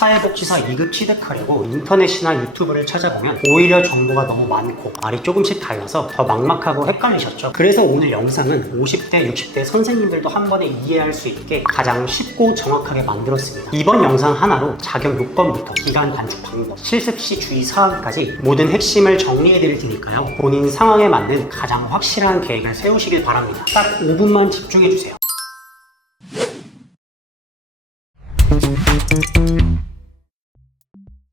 사회복지사 2급 취득하려고 인터넷이나 유튜브를 찾아보면 오히려 정보가 너무 많고 말이 조금씩 달라서 더 막막하고 헷갈리셨죠? 그래서 오늘 영상은 50대, 60대 선생님들도 한 번에 이해할 수 있게 가장 쉽고 정확하게 만들었습니다. 이번 영상 하나로 자격 요건부터 기간 단축 방법, 실습 시 주의 사항까지 모든 핵심을 정리해 드릴 테니까요. 본인 상황에 맞는 가장 확실한 계획을 세우시길 바랍니다. 딱 5분만 집중해 주세요.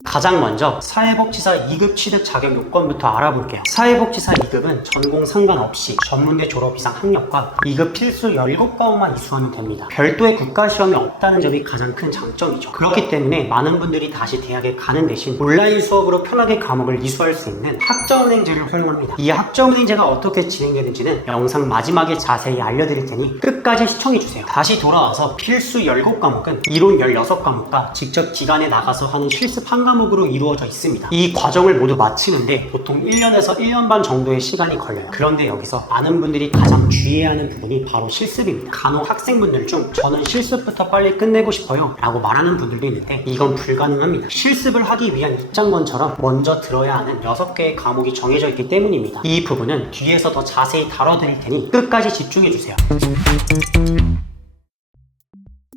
가장 먼저 사회복지사 2급 취득 자격 요건부터 알아볼게요. 사회복지사 2급은 전공 상관없이 전문대 졸업 이상 학력과 2급 필수 17과목만 이수하면 됩니다. 별도의 국가시험이 없다는 점이 가장 큰 장점이죠. 그렇기 때문에 많은 분들이 다시 대학에 가는 대신 온라인 수업으로 편하게 과목을 이수할 수 있는 학점은행제를 활용합니다. 이 학점은행제가 어떻게 진행되는지는 영상 마지막에 자세히 알려드릴 테니 끝까지 시청해주세요. 다시 돌아와서 필수 17과목은 이론 16과목과 직접 기관에 나가서 하는 실습 한 과목으로 이루어져 있습니다. 이 과정을 모두 마치는데 보통 1년에서 1년 반 정도의 시간이 걸려요. 그런데 여기서 많은 분들이 가장 주의해야 하는 부분이 바로 실습입니다. 간혹 학생분들 중 저는 실습부터 빨리 끝내고 싶어요 라고 말하는 분들도 있는데 이건 불가능합니다. 실습을 하기 위한 입장권처럼 먼저 들어야 하는 6개의 과목이 정해져 있기 때문입니다. 이 부분은 뒤에서 더 자세히 다뤄드릴 테니 끝까지 집중해주세요.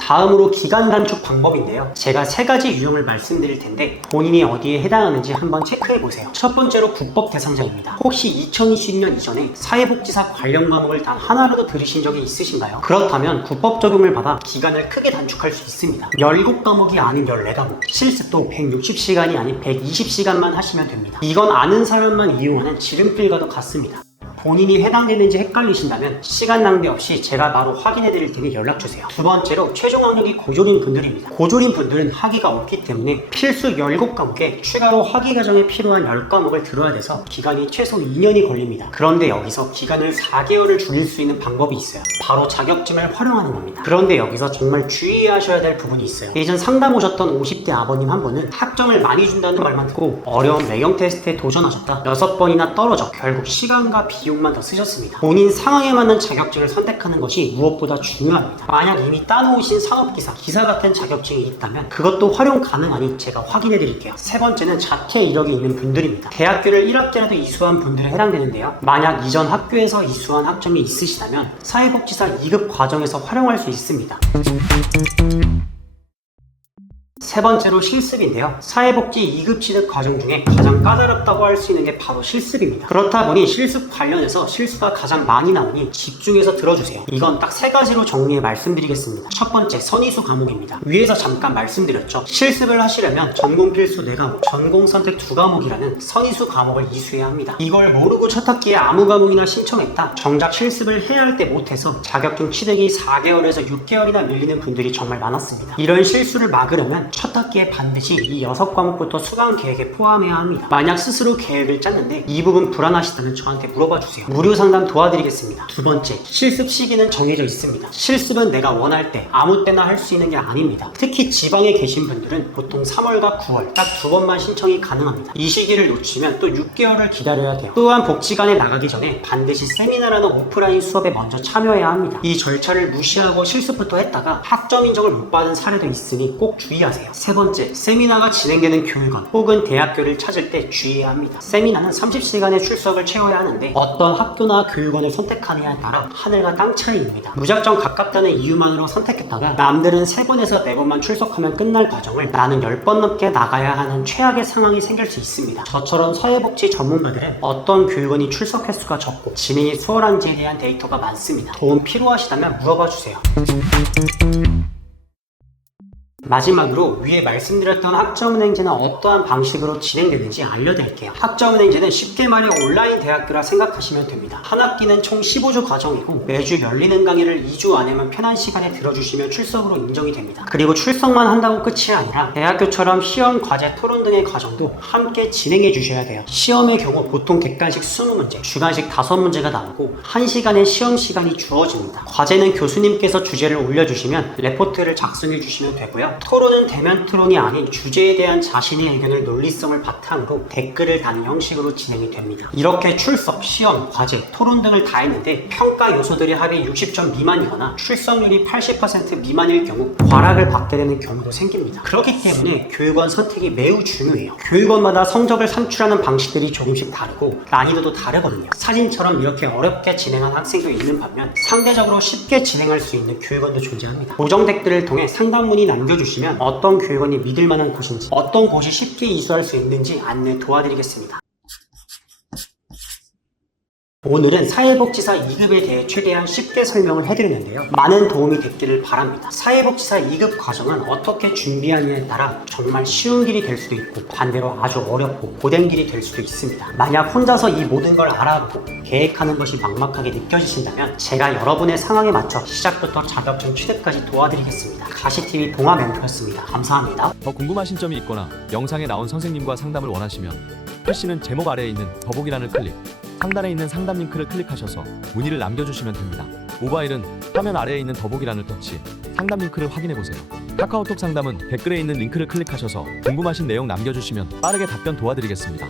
다음으로 기간 단축 방법인데요. 제가 3가지 유형을 말씀드릴 텐데 본인이 어디에 해당하는지 한번 체크해보세요. 첫 번째로 국법 대상자입니다. 혹시 2020년 이전에 사회복지사 관련 과목을 단 하나라도 들으신 적이 있으신가요? 그렇다면 국법 적용을 받아 기간을 크게 단축할 수 있습니다. 17과목이 아닌 14과목, 실습도 160시간이 아닌 120시간만 하시면 됩니다. 이건 아는 사람만 이용하는 지름길과도 같습니다. 본인이 해당되는지 헷갈리신다면 시간 낭비 없이 제가 바로 확인해 드릴 테니 연락주세요. 두 번째로 최종 학력이 고졸인 분들입니다. 고졸인 분들은 학위가 없기 때문에 필수 17과목에 추가로 학위 과정에 필요한 10과목을 들어야 돼서 기간이 최소 2년이 걸립니다. 그런데 여기서 기간을 4개월을 줄일 수 있는 방법이 있어요. 바로 자격증을 활용하는 겁니다. 그런데 여기서 정말 주의하셔야 될 부분이 있어요. 예전 상담 오셨던 50대 아버님 한 분은 학점을 많이 준다는 말만 듣고 어려운 매경 테스트에 도전하셨다 6번이나 떨어져 결국 시간과 비용만 더 쓰셨습니다. 본인 상황에 맞는 자격증을 선택하는 것이 무엇보다 중요합니다. 만약 이미 따놓으신 산업기사, 기사 같은 자격증이 있다면 그것도 활용 가능하니 제가 확인해 드릴게요. 세 번째는 자퇴 이력이 있는 분들입니다. 대학교를 1학기라도 이수한 분들에 해당되는데요. 만약 이전 학교에서 이수한 학점이 있으시다면 사회복지사 2급 과정에서 활용할 수 있습니다. 세 번째로 실습인데요. 사회복지 2급 취득 과정 중에 가장 까다롭다고 할 수 있는 게 바로 실습입니다. 그렇다 보니 실습 관련해서 실수가 가장 많이 나오니 집중해서 들어주세요. 이건 딱 3가지로 정리해 말씀드리겠습니다. 첫 번째, 선이수 과목입니다. 위에서 잠깐 말씀드렸죠. 실습을 하시려면 전공 필수 4과목, 전공 선택 2과목이라는 선이수 과목을 이수해야 합니다. 이걸 모르고 첫 학기에 아무 과목이나 신청했다 정작 실습을 해야 할 때 못해서 자격증 취득이 4개월에서 6개월이나 밀리는 분들이 정말 많았습니다. 이런 실수를 막으려면 첫 학기에 반드시 이 6과목부터 수강 계획에 포함해야 합니다. 만약 스스로 계획을 짰는데 이 부분 불안하시다면 저한테 물어봐 주세요. 무료 상담 도와드리겠습니다. 두 번째, 실습 시기는 정해져 있습니다. 실습은 내가 원할 때 아무 때나 할 수 있는 게 아닙니다. 특히 지방에 계신 분들은 보통 3월과 9월 딱 2번만 신청이 가능합니다. 이 시기를 놓치면 또 6개월을 기다려야 돼요. 또한 복지관에 나가기 전에 반드시 세미나라는 오프라인 수업에 먼저 참여해야 합니다. 이 절차를 무시하고 실습부터 했다가 학점 인정을 못 받은 사례도 있으니 꼭 주의하세요. 세 번째, 세미나가 진행되는 교육원 혹은 대학교를 찾을 때 주의해야 합니다. 세미나는 30시간의 출석을 채워야 하는데 어떤 학교나 교육원을 선택하느냐에 따라 하늘과 땅 차이입니다. 무작정 가깝다는 이유만으로 선택했다가 남들은 3번에서 4번만 출석하면 끝날 과정을 나는 10번 넘게 나가야 하는 최악의 상황이 생길 수 있습니다. 저처럼 사회복지 전문가들은 어떤 교육원이 출석 횟수가 적고 진행이 수월한지에 대한 데이터가 많습니다. 도움 필요하시다면 물어봐 주세요. 마지막으로 위에 말씀드렸던 학점은행제는 어떠한 방식으로 진행되는지 알려드릴게요. 학점은행제는 쉽게 말해 온라인 대학교라 생각하시면 됩니다. 한 학기는 총 15주 과정이고 매주 열리는 강의를 2주 안에만 편한 시간에 들어주시면 출석으로 인정이 됩니다. 그리고 출석만 한다고 끝이 아니라 대학교처럼 시험, 과제, 토론 등의 과정도 함께 진행해 주셔야 돼요. 시험의 경우 보통 객관식 20문제, 주관식 5문제가 나오고 1시간의 시험 시간이 주어집니다. 과제는 교수님께서 주제를 올려주시면 레포트를 작성해 주시면 되고요. 있는데요. 토론은 대면 토론이 아닌 주제에 대한 자신의 의견을 논리성을 바탕으로 댓글을 다는 형식으로 진행이 됩니다. 이렇게 출석, 시험, 과제, 토론 등을 다 했는데 평가 요소들이 합이 60점 미만이거나 출석률이 80% 미만일 경우 과락을 받게 되는 경우도 생깁니다. 그렇기 때문에 교육원 선택이 매우 중요해요. 교육원마다 성적을 산출하는 방식들이 조금씩 다르고 난이도도 다르거든요. 사진처럼 이렇게 어렵게 진행한 학생도 있는 반면 상대적으로 쉽게 진행할 수 있는 교육원도 존재합니다. 고정 댓글을 통해 상담 문의 남겨주시면 어떤 교육원이 믿을 만한 곳인지, 어떤 곳이 쉽게 이수할 수 있는지 안내 도와드리겠습니다. 오늘은 사회복지사 2급에 대해 최대한 쉽게 설명을 해드렸는데요. 많은 도움이 됐기를 바랍니다. 사회복지사 2급 과정은 어떻게 준비하느냐에 따라 정말 쉬운 길이 될 수도 있고 반대로 아주 어렵고 고된 길이 될 수도 있습니다. 만약 혼자서 이 모든 걸 알아보고 계획하는 것이 막막하게 느껴지신다면 제가 여러분의 상황에 맞춰 시작부터 자격증 취득까지 도와드리겠습니다. 가시TV 동아 멘토였습니다. 감사합니다. 더 궁금하신 점이 있거나 영상에 나온 선생님과 상담을 원하시면 글씨는 제목 아래에 있는 더보기란을 클릭, 상단에 있는 상담 링크를 클릭하셔서 문의를 남겨주시면 됩니다. 모바일은 화면 아래에 있는 더보기란을 터치, 상담 링크를 확인해보세요. 카카오톡 상담은 댓글에 있는 링크를 클릭하셔서 궁금하신 내용 남겨주시면 빠르게 답변 도와드리겠습니다.